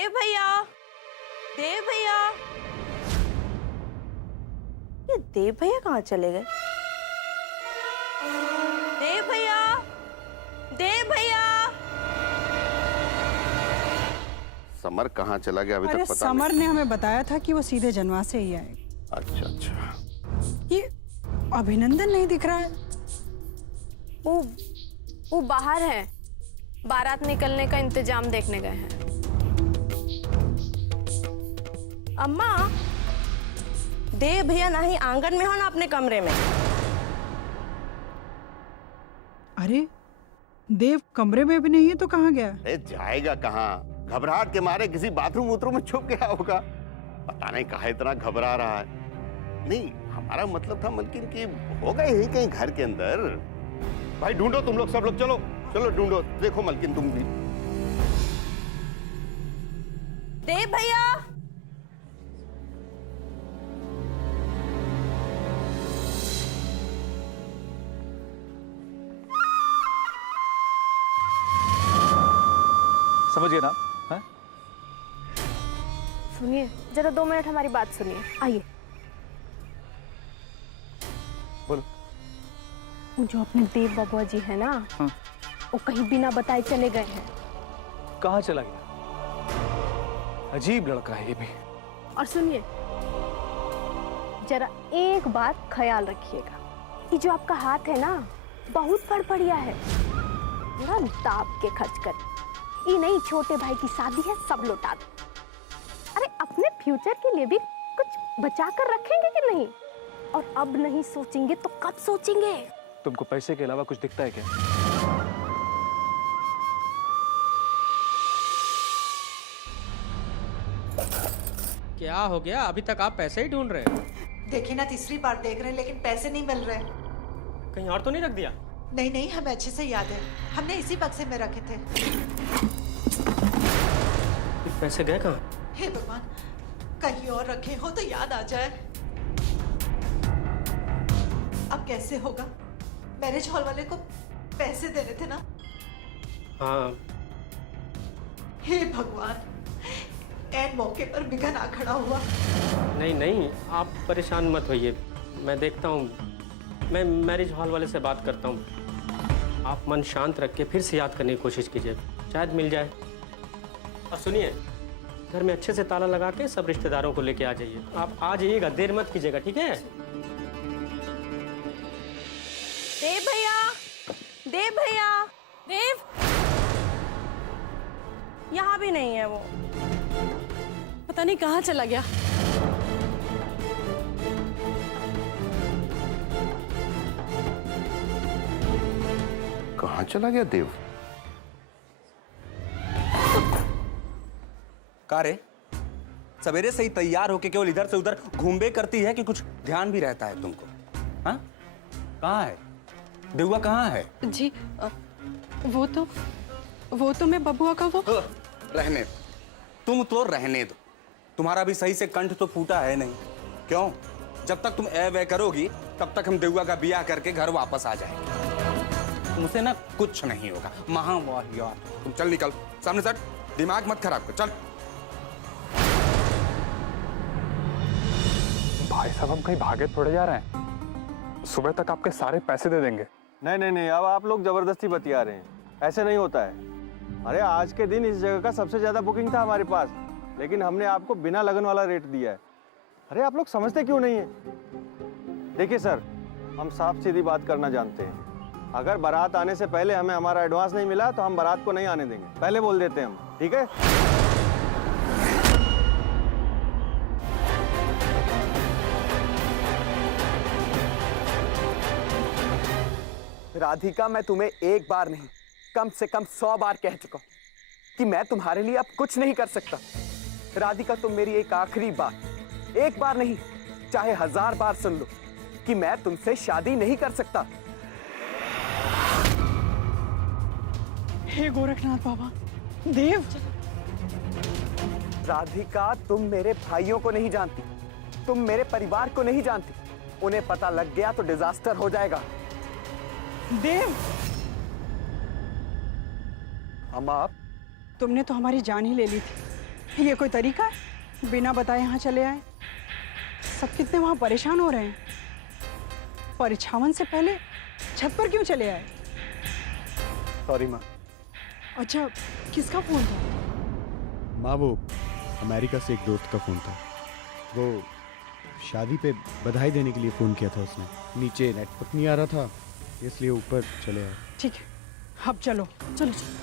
देव भैया, देव भैया, ये देव भैया कहाँ चले गए? देव भैया, देव भैया। समर कहाँ चला गया अभी तक पता समर ने हमें बताया था कि वो सीधे जनवास से ही आएगा। अच्छा अच्छा। ये अभिनंदन नहीं दिख रहा है। वो बाहर है, बारात निकलने का इंतजाम देखने गए हैं। अम्मा, देव भैया ना ही आंगन में हो ना अपने कमरे में। अरे देव कमरे में भी नहीं है तो कहाँ गया? अरे जाएगा कहाँ? घबराहट के मारे किसी बाथरूम वूथरूम में छुप गया होगा। पता नहीं कहाँ इतना घबरा रहा है। नहीं, हमारा मतलब था मलकिन कि होगा यही कहीं घर के अंदर। भाई ढूंढो तुम लोग, सब लोग चलो चलो ढूंढो। देखो मलकिन तुम भी। देव भैया, समझिए ना? है? सुनिए जरा 2 मिनट हमारी बात सुनिए, आइए। बोलो। वो जो अपने देव बाबुआ जी है ना, हाँ। वो कहीं बिना बताए चले गए हैं। कहाँ चला गया? अजीब लड़का है ये भी। और सुनिए, जरा एक बात ख्याल रखिएगा, ये जो आपका हाथ है ना, बहुत फड़फड़िया है। थोड़ा दाब के खर्च कर। ये नहीं छोटे भाई की शादी है, सब लौटा दो। अरे अपने फ्यूचर के लिए भी कुछ बचा कर रखेंगे कि नहीं? और अब नहीं सोचेंगे तो कब सोचेंगे? तुमको पैसे के अलावा कुछ दिखता है क्या? क्या हो गया? अभी तक आप पैसे ही ढूंढ रहे हैं? देखिए ना, तीसरी बार देख रहे हैं लेकिन पैसे नहीं मिल रहे। कहीं और तो नहीं रख दिया? नहीं नहीं, हमें अच्छे से याद है, हमने इसी बक्से में रखे थे। पैसे गए कहाँ? हे भगवान, कहीं और रखे हो तो याद आ जाए। अब कैसे होगा? मैरिज हॉल वाले को पैसे देने थे ना। हाँ। हे भगवान, ऐन मौके पर बिगन आ खड़ा हुआ। नहीं नहीं, आप परेशान मत होइए, मैं देखता हूँ। मैं मैरिज हॉल वाले से बात करता हूँ। आप मन शांत रख के फिर से याद करने की कोशिश कीजिए, शायद मिल जाए। और सुनिए, घर में अच्छे से ताला लगा के सब रिश्तेदारों को लेके आ जाइए। आप आ जाइएगा, देर मत कीजिएगा, ठीक है? देव भैया, देव भैया, देव। यहाँ भी नहीं है वो। पता नहीं कहाँ चला गया। कहाँ चला गया देव? का रे, सवेरे से ही तैयार होके केवल इधर से उधर घूमबे करती है कि कुछ ध्यान भी रहता है तुमको? हाँ, कहाँ है देवुआ? कहाँ है जी वो तो मैं बबुआ का वो। रहने दो, तुम तो रहने दो। तुम्हारा भी सही से कंठ तो फूटा है नहीं। क्यों? जब तक तुम ए वे करोगी तब तक हम देवुआ का बियाह करके घर वापस आ जाएंगे। तुमसे ना कुछ नहीं होगा। महावाह यार, तुम चल निकल सामने से, दिमाग मत खराब कर, चल। भाई साहब, हम कहीं भागे थोड़े जा रहे हैं। सुबह तक आपके सारे पैसे दे देंगे। नहीं नहीं नहीं, अब आप लोग जबरदस्ती बतिया रहे हैं, ऐसे नहीं होता है। अरे आज के दिन इस जगह का सबसे ज्यादा बुकिंग था हमारे पास, लेकिन हमने आपको बिना लगन वाला रेट दिया है। अरे आप लोग समझते क्यों नहीं है? देखिए सर, हम साफ सीधी बात करना जानते हैं। अगर बारात आने से पहले हमें हमारा एडवांस नहीं मिला तो हम बारात को नहीं आने देंगे, पहले बोल देते हैं हम, ठीक है? राधिका, मैं तुम्हें एक बार नहीं कम से कम 100 बार कह चुका हूं कि मैं तुम्हारे लिए अब कुछ नहीं कर सकता। राधिका, तुम मेरी एक आखिरी बात, एक बार नहीं चाहे 1000 बार सुन लो कि मैं तुमसे शादी नहीं कर सकता। हे गोरखनाथ बाबा, देव। राधिका, तुम मेरे भाइयों को नहीं जानती, तुम मेरे परिवार को नहीं जानती। उन्हें पता लग गया तो डिजास्टर हो जाएगा। देव, हम आप तुमने तो हमारी जान ही ले ली थी, ये कोई तरीका है? बिना बताए यहाँ चले आए। सब कितने वहाँ परेशान हो रहे हैं। परिछावन से पहले छत पर क्यों चले आए? सॉरी माँ। अच्छा, किसका फोन था? माँ, वो अमेरिका से एक दोस्त का फ़ोन था। वो शादी पे बधाई देने के लिए फ़ोन किया था उसने। नीचे नेटवर्क नहीं आ रहा था, इसलिए ऊपर चले आए। ठीक है, अब चलो चलो चलो।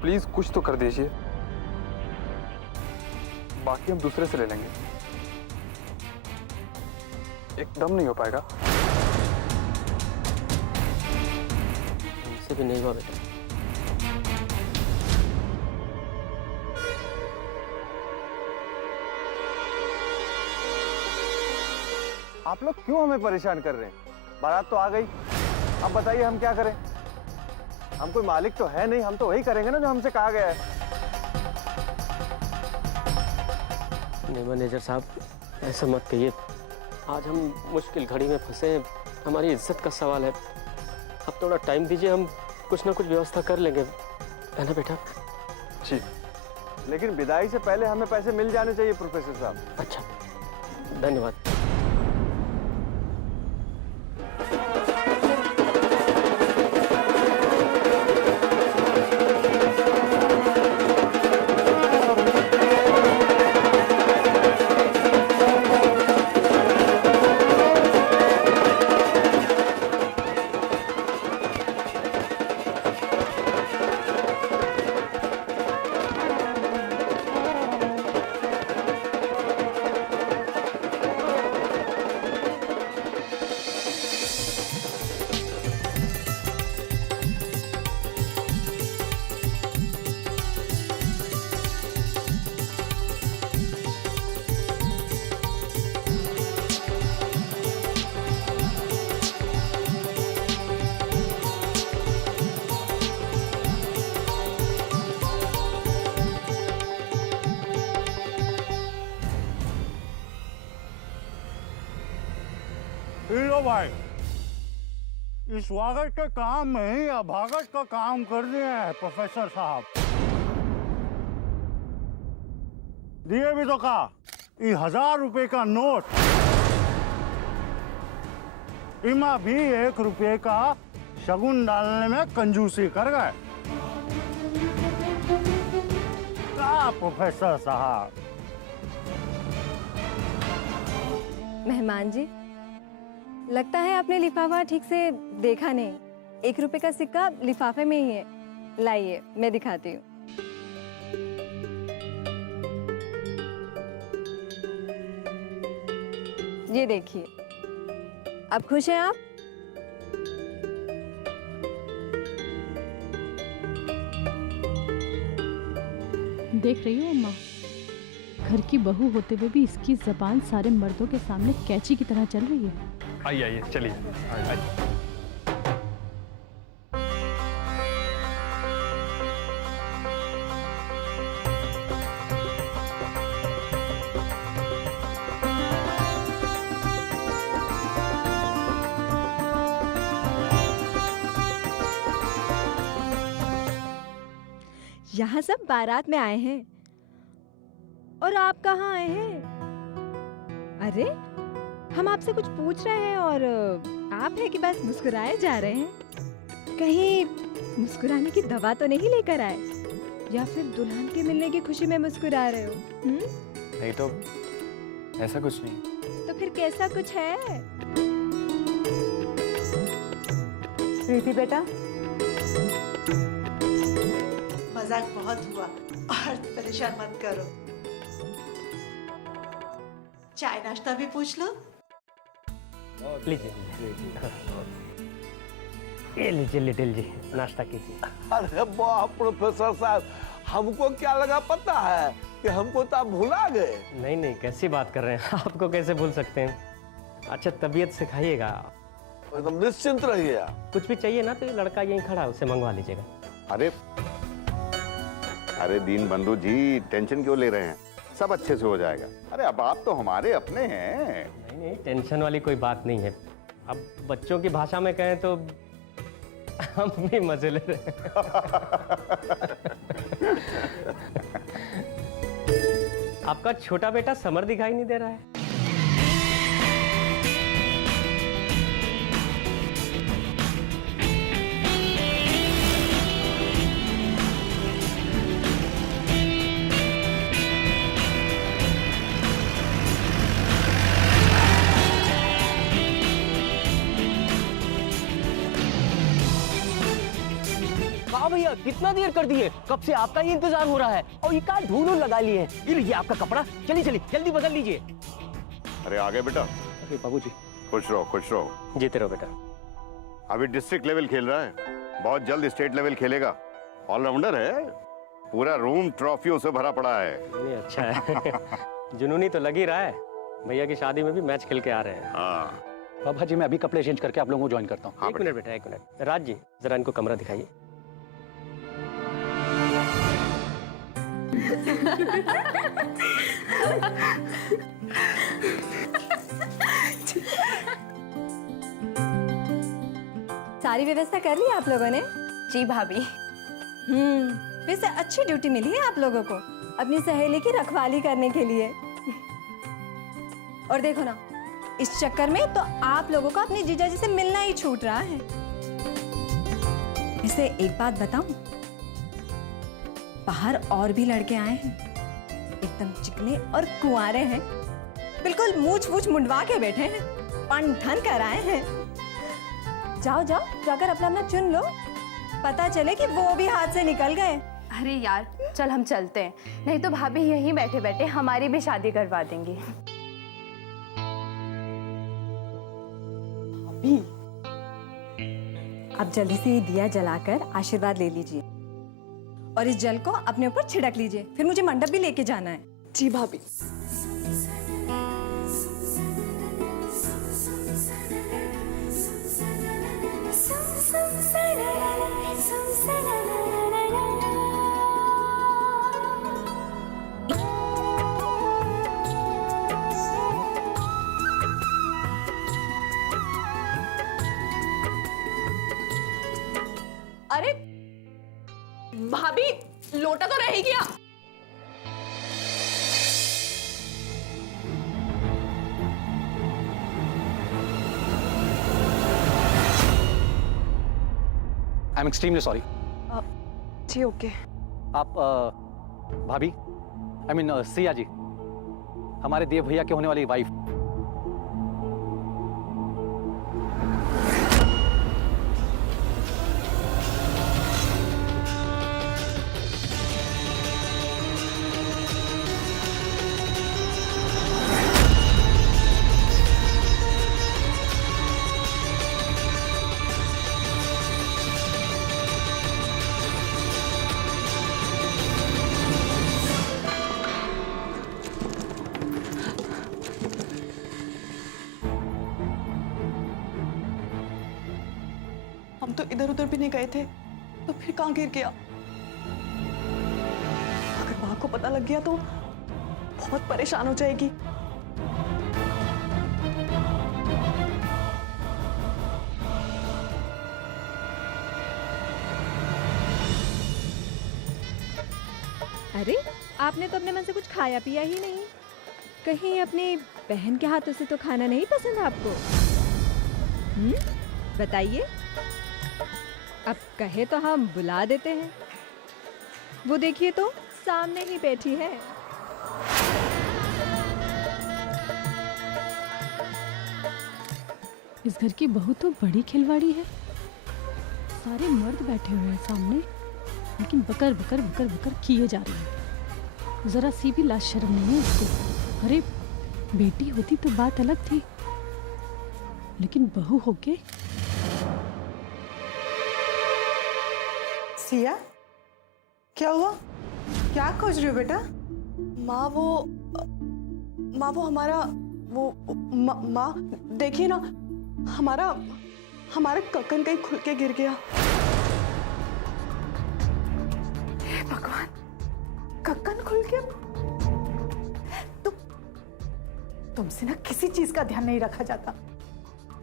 प्लीज कुछ तो कर दीजिए, बाकी हम दूसरे से ले लेंगे। एकदम नहीं हो पाएगा। हमसे भी नहीं हुआ बेटा। आप लोग क्यों हमें परेशान कर रहे हैं? बारात तो आ गई, अब बताइए हम क्या करें? हम कोई मालिक तो है नहीं, हम तो वही करेंगे ना जो हमसे कहा गया है। नहीं मैनेजर साहब, ऐसा मत कहिए। आज हम मुश्किल घड़ी में फंसे हैं, हमारी इज्जत का सवाल है। अब थोड़ा टाइम दीजिए, हम कुछ ना कुछ व्यवस्था कर लेंगे, है ना बेटा? जी। लेकिन विदाई से पहले हमें पैसे मिल जाने चाहिए प्रोफेसर साहब। अच्छा, धन्यवाद। लो भाई, इस स्वागत के काम में ही अभागत का काम कर दिया है प्रोफेसर साहब। दिए भी तो कहा, ये 1000 रुपए का नोट, इमा भी 1 रुपये का शगुन डालने में कंजूसी कर गए। क्या प्रोफेसर साहब? मेहमान जी, लगता है आपने लिफाफा ठीक से देखा नहीं। 1 रुपए का सिक्का लिफाफे में ही है। लाइए, मैं दिखाती हूँ। ये देखिए, अब खुश हैं आप? देख रही हो अम्मा, घर की बहू होते हुए भी इसकी जबान सारे मर्दों के सामने कैंची की तरह चल रही है। आइए आइए, चलिए आइए। यहाँ सब बारात में आए हैं और आप कहाँ आए हैं? अरे हम आपसे कुछ पूछ रहे हैं और आप है कि बस मुस्कुराए जा रहे हैं। कहीं मुस्कुराने की दवा तो नहीं लेकर आए, या फिर दुल्हन के मिलने की खुशी में मुस्कुरा रहे हो? नहीं तो ऐसा कुछ नहीं। तो फिर कैसा कुछ है? प्रीति बेटा, मजाक बहुत हुआ और परेशान मत करो। चाय नाश्ता भी पूछ लो। लीजिए ये लीजिए लिटिल जी, नाश्ता कीजिए। अरे वाह प्रोफेसर साहब, हमको क्या लगा पता है कि हमको तो आप भुला गए। नहीं नहीं, कैसी बात कर रहे हैं, आपको कैसे भूल सकते हैं। अच्छा तबीयत से खाइएगा, एकदम निश्चिंत रहिए। कुछ भी चाहिए ना तो ये लड़का यहीं खड़ा है, उसे मंगवा लीजिएगा। अरे दीन बंधु जी, टेंशन क्यों ले रहे हैं? सब अच्छे से हो जाएगा। अरे अब आप तो हमारे अपने हैं। नहीं नहीं, टेंशन वाली कोई बात नहीं है। अब बच्चों की भाषा में कहें तो हम भी मजे ले रहे हैं। आपका छोटा बेटा समर दिखाई नहीं दे रहा है। भैया कितना देर कर दिए, कब से आपका ही इंतजार हो रहा है और ये कहाँ ढूंढ लगा लिए हैं। ये लीजिए आपका कपड़ा, चलिए चलिए जल्दी बदल लीजिए। अरे आगे बेटा। अरे बाबूजी। खुश रहो खुश रहो। जीते रहो बेटा। अभी डिस्ट्रिक्ट लेवल खेल रहा है, बहुत जल्द स्टेट लेवल खेलेगा। ऑलराउंडर है, पूरा रूम ट्रॉफियों से भरा पड़ा है। नहीं अच्छा है। जुनूनी तो लग ही रहा है, भैया की शादी में भी मैच खेल के आ रहे हैं। हाँ बाबा जी, मैं अभी कपड़े चेंज करके आप लोगों को ज्वाइन करता हूँ। एक मिनट बेटा, एक मिनट। राज जी जरा इनको कमरा दिखाइए। सारी व्यवस्था कर ली आप लोगों ने? जी भाभी। फिर से अच्छी ड्यूटी मिली है आप लोगों को अपनी सहेली की रखवाली करने के लिए। और देखो ना, इस चक्कर में तो आप लोगों को अपने जीजा जी से मिलना ही छूट रहा है। वैसे एक बात बताऊं, बाहर और भी लड़के आए हैं, एकदम चिकने और कुंवारे हैं, बिल्कुल मूछ मूछ मुंडवा के बैठे हैं, पन ठन कर आए हैं। जाओ जाओ, जाकर अपना अपना चुन लो, पता चले कि वो भी हाथ से निकल गए। अरे यार चल हम चलते हैं, नहीं तो भाभी यहीं बैठे बैठे हमारी भी शादी करवा देंगी। अब जल्दी से ये दिया जलाकर आशीर्वाद ले लीजिए और इस जल को अपने ऊपर छिड़क लीजिए, फिर मुझे मंडप भी लेके जाना है। जी भाभी। अरे भाभी, लोटा तो रह ही गया। I am extremely sorry. जी ओके। आप भाभी, आई मीन सिया जी, हमारे देव भैया के होने वाली वाइफ। हम तो इधर उधर भी नहीं गए थे, तो फिर कहाँ गिर गया? अगर माँ को पता लग गया तो बहुत परेशान हो जाएगी। अरे आपने तो अपने मन से कुछ खाया पिया ही नहीं। कहीं अपनी बहन के हाथों से तो खाना नहीं पसंद आपको? बताइए। अब कहे तो हम बुला देते हैं। वो देखिए तो सामने ही बैठी है। इस घर की बहू तो बड़ी खिलवाड़ी है। सारे मर्द बैठे हुए हैं सामने, लेकिन बकर बकर बकर बकर किए जा रही है। जरा सी भी लाज शर्म नहीं है इसको। अरे बेटी होती तो बात अलग थी, लेकिन बहू होके। सिया, क्या हुआ? क्या खोज रही हो बेटा? माँ वो हमारा माँ देखिए ना, हमारा कक्कन कहीं खुल के गिर गया। हे भगवान, कक्कन खुल गया? तुमसे ना किसी चीज का ध्यान नहीं रखा जाता।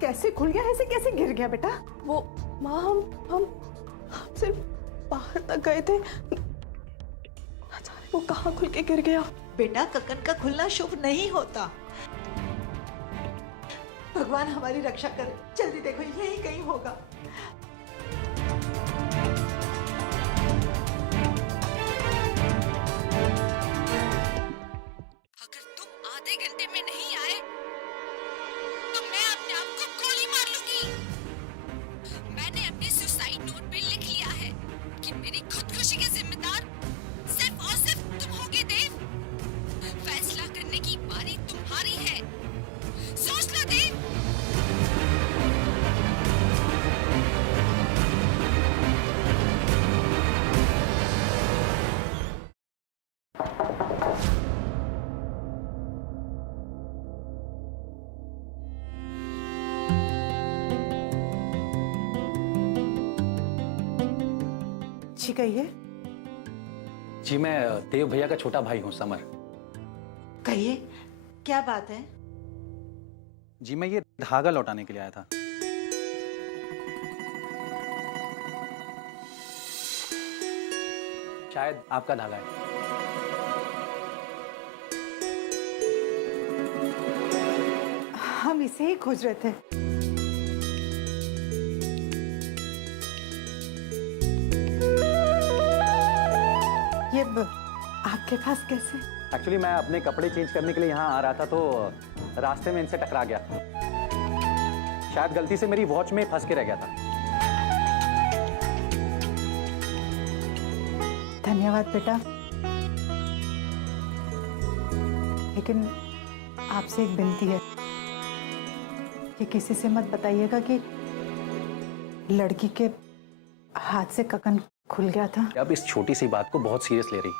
कैसे खुल गया, ऐसे कैसे गिर गया बेटा? वो माँ हम सिर्फ बाहर तक गए थे, वो कहाँ खुल के गिर गया? बेटा, कक्कन का खुलना शुभ नहीं होता। भगवान हमारी रक्षा करे। जल्दी देखो, यही कहीं होगा। अगर तुम आधे घंटे में नहीं आए तो मैं अपने आप को गोली मार लूंगी। मैंने अपने सुसाइड नोट पे लिख लिया है कि मेरी खुदकुशी के जिम्मेदार सिर्फ और सिर्फ तुम होगे देव। फैसला करने की बारी तुम्हारी है, सोच लो देव। जी कहिए। जी मैं देव भैया का छोटा भाई हूँ, समर। कहिए, क्या बात है? जी मैं ये धागा लौटाने के लिए आया था। शायद आपका धागा है। हम इसे ही खोज रहे थे। ये आपके पास कैसे? एक्चुअली मैं अपने कपड़े चेंज करने के लिए यहाँ आ रहा था, तो रास्ते में इनसे टकरा गया। शायद गलती से मेरी वॉच में फंस के रह गया था। धन्यवाद बेटा। लेकिन आपसे एक विनती है कि किसी से मत बताइएगा कि लड़की के हाथ से ककन खुल गया था। अब इस छोटी सी बात को बहुत सीरियस ले रही।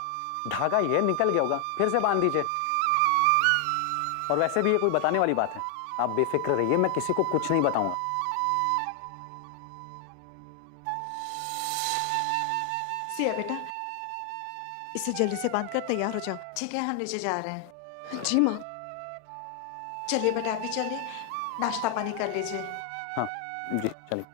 धागा ये निकल गया होगा, फिर से बांध दीजिए। और वैसे भी ये कोई बताने वाली बात है। आप बेफिक्र रहिए, मैं किसी को कुछ नहीं बताऊंगा। सिया बेटा, इसे जल्दी से बांध कर तैयार हो जाओ। ठीक है, हम नीचे जा रहे हैं। जी माँ। चलिए बेटा, आप भी चलिए, नाश्ता पानी कर लीजिए। हाँ जी, चलिए।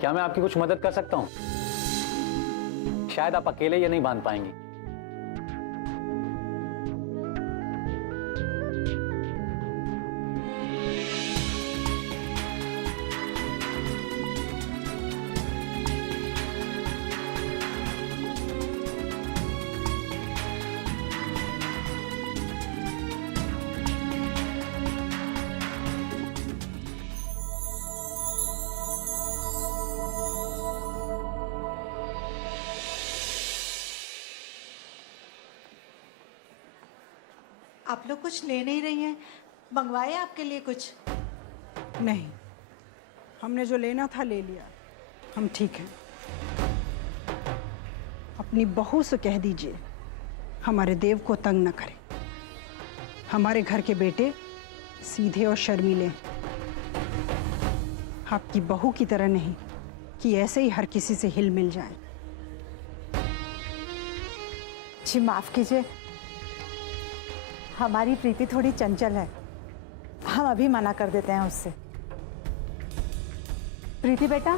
क्या मैं आपकी कुछ मदद कर सकता हूं? शायद आप अकेले ये नहीं बांध पाएंगी। आप लोग कुछ ले नहीं रही हैं? मंगवाए आपके लिए कुछ? नहीं, हमने जो लेना था ले लिया। हम ठीक हैं। अपनी बहू से कह दीजिए हमारे देव को तंग न करे। हमारे घर के बेटे सीधे और शर्मीले, आपकी बहू की तरह नहीं कि ऐसे ही हर किसी से हिल मिल जाए। जी माफ कीजिए, हमारी प्रीति थोड़ी चंचल है, हम अभी मना कर देते हैं उससे। प्रीति बेटा,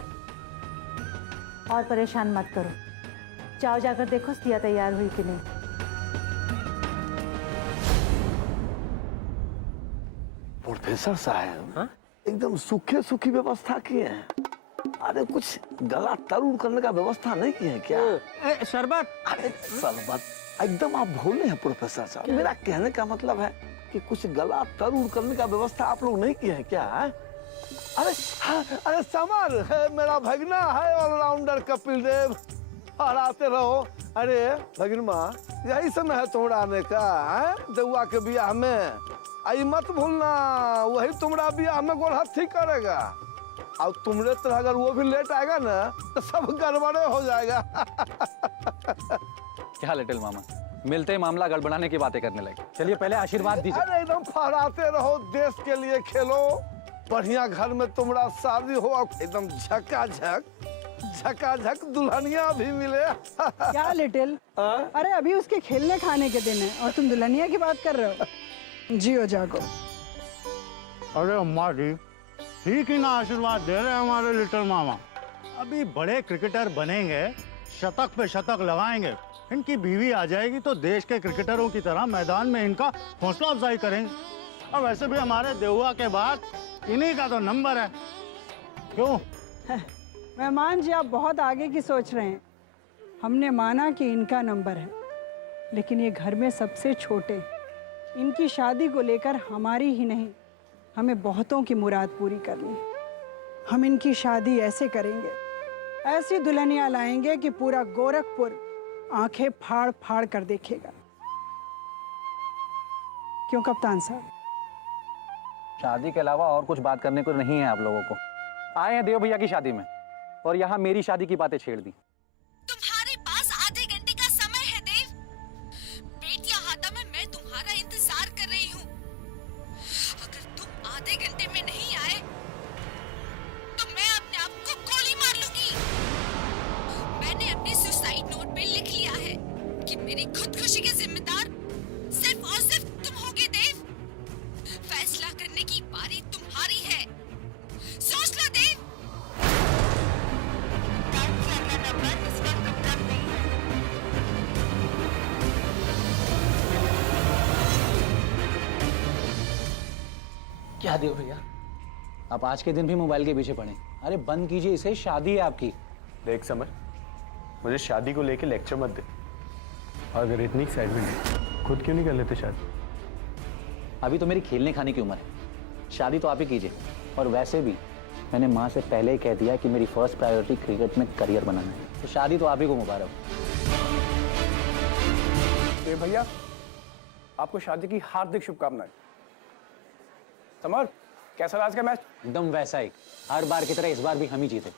और परेशान मत करो, जाओ जाकर देखो सिया तैयार हुई कि नहीं। प्रोफेसर साहब, एकदम सूखे सूखी व्यवस्था की है। अरे कुछ गला तरुण करने का व्यवस्था नहीं की है क्या? शरबत। अरे शरबत एकदम आप भूले हैं प्रोफेसर साहब। मेरा कहने का मतलब है कि कुछ गला तरुण करने का व्यवस्था आप लोग नहीं किए हैं क्या? अरे अरे समर है मेरा भगना है, ऑलराउंडर कपिल देव, हराते रहो। अरे भगनमा, यही समय है तुम्हारा आने का है देउआ के बियाह में। आई मत भूलना, वही तुम्हारा बियाह में गोलहथी करेगा। और तुमरे तरह अगर वो भी लेट आएगा ना तो सब गड़बड़े हो जाएगा। क्या लिटिल मामा, मिलते ही मामला गड़बड़ाने की बातें करने लगे। चलिए पहले आशीर्वाद दीजिए। अरे एकदम फहराते रहो, देश के लिए खेलो। बढ़िया घर में तुम्हारा शादी हो, एकदम झकाझक दुल्हनिया भी मिले। क्या लिटिल? अरे अभी उसके खेलने खाने के दिन है और तुम दुल्हनिया की बात कर रहे हो? जियो जागो। अरे अम्मा जी, ठीक ही ना आशीर्वाद दे रहे हैं हमारे लिटिल मामा। अभी बड़े क्रिकेटर बनेंगे, शतक पे शतक लगाएंगे, इनकी बीवी आ जाएगी तो देश के क्रिकेटरों की तरह मैदान में इनका हौसला अफजाई करेंगे। और वैसे भी हमारे देहुआ के बाद इन्हीं का तो नंबर है। क्यों? मेहमान जी, आप बहुत आगे की सोच रहे हैं। हमने माना कि इनका नंबर है, लेकिन ये घर में सबसे छोटे, इनकी शादी को लेकर हमारी ही नहीं, हमें बहुतों की मुराद पूरी करनी है। हम इनकी शादी ऐसे करेंगे, ऐसी दुल्हनिया लाएंगे कि पूरा गोरखपुर आंखें फाड़ फाड़ कर देखेगा। क्यों कप्तान साहब? शादी के अलावा और कुछ बात करने को नहीं है आप लोगों को। आए हैं देव भैया की शादी में और यहाँ मेरी शादी की बातें छेड़ दी। तुम्हारे पास आधे घंटे का समय है देव। बेटियां हाथा में मैं तुम्हारा इंतजार कर रही हूँ। अगर तुम आधे घंटे में नहीं आए तो मैं अपने आप को गोली मार लूंगी। मैंने अपनी सुसाइड नोट पे लिख लिया है कि मेरी खुदकुशी के जिम्मेदार सिर्फ और सिर्फ तुम होगे देव। फैसला करने की बारी तुम्हारी है, सोच लो देव। क्या देव भैया, आप आज के दिन भी मोबाइल के पीछे पड़े? अरे बंद कीजिए इसे, शादी है आपकी। देख समर, मुझे शादी को लेके लेक्चर मत दे। अगर इतनी एक्साइटमेंट है, खुद क्यों नहीं कर लेते शादी? अभी तो मेरी खेलने खाने की उम्र है, शादी तो आप ही कीजिए। और वैसे भी मैंने माँ से पहले ही कह दिया कि मेरी फर्स्ट प्रायोरिटी क्रिकेट में करियर बनाना है, तो शादी तो आप ही को मुबारक। देव भैया, आपको शादी की हार्दिक शुभकामनाएं। समर, कैसा आज का मैच? एकदम वैसा ही, हर बार की तरह इस बार भी हम ही जीते।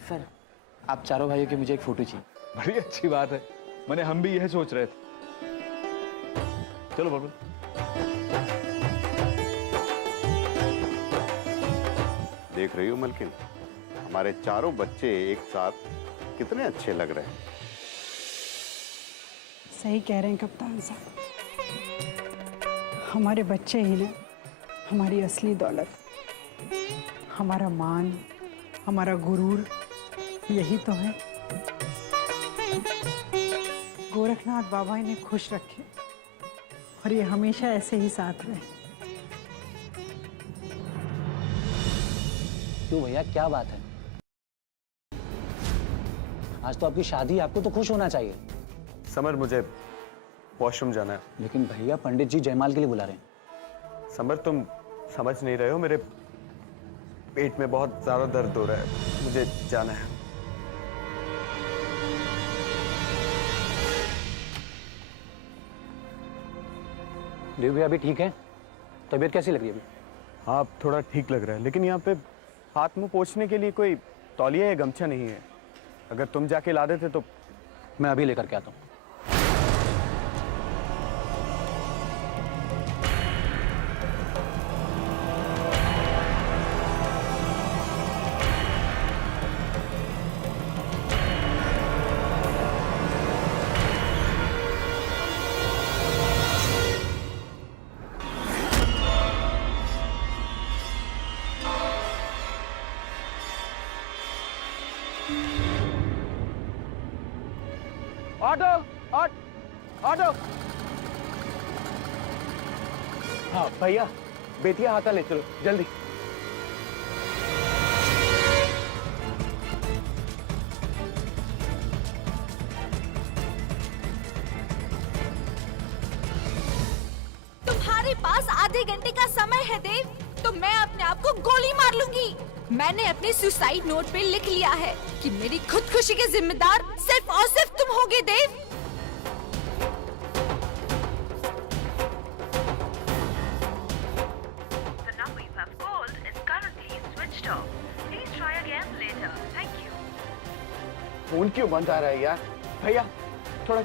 सर, आप चारों भाइयों की मुझे एक फोटो चाहिए। बड़ी अच्छी बात है, मैंने हम भी यह सोच रहे थे। चलो बाबू। देख रही हो मलकिन, हमारे चारों बच्चे एक साथ कितने अच्छे लग रहे हैं। सही कह रहे हैं कप्तान साहब, हमारे बच्चे ही ना हमारी असली दौलत, हमारा मान, हमारा गुरूर, यही तो है। गोरखनाथ बाबा इन्हें खुश रखे और ये हमेशा ऐसे ही साथ रहे। क्यों भैया, क्या बात है? आज तो आपकी शादी, आपको तो खुश होना चाहिए। समर, मुझे वॉशरूम जाना है। लेकिन भैया पंडित जी जयमाल के लिए बुला रहे हैं। समर, तुम समझ नहीं रहे हो, मेरे पेट में बहुत ज्यादा दर्द हो रहा है, मुझे जाना है। देव भैया अभी ठीक है? तबीयत कैसी लग रही है अभी? हाँ, अब थोड़ा ठीक लग रहा है, लेकिन यहाँ पे हाथ मुंह पोंछने के लिए कोई तौलिया या गमछा नहीं है। अगर तुम जाके ला देते तो। मैं अभी लेकर के आता हूँ। Auto auto. हाँ भैया, बेटिया हाथा ले चलो जल्दी। तुम्हारे पास आधे घंटे का समय है देव, तो मैं अपने आप को गोली मार लूंगी। मैंने अपने सुसाइड नोट पे लिख लिया है कि मेरी खुदकुशी के जिम्मेदार सिर्फ और सिर्फ तुम होगे देव। फोन क्यों बंद आ रहा है यार? भैया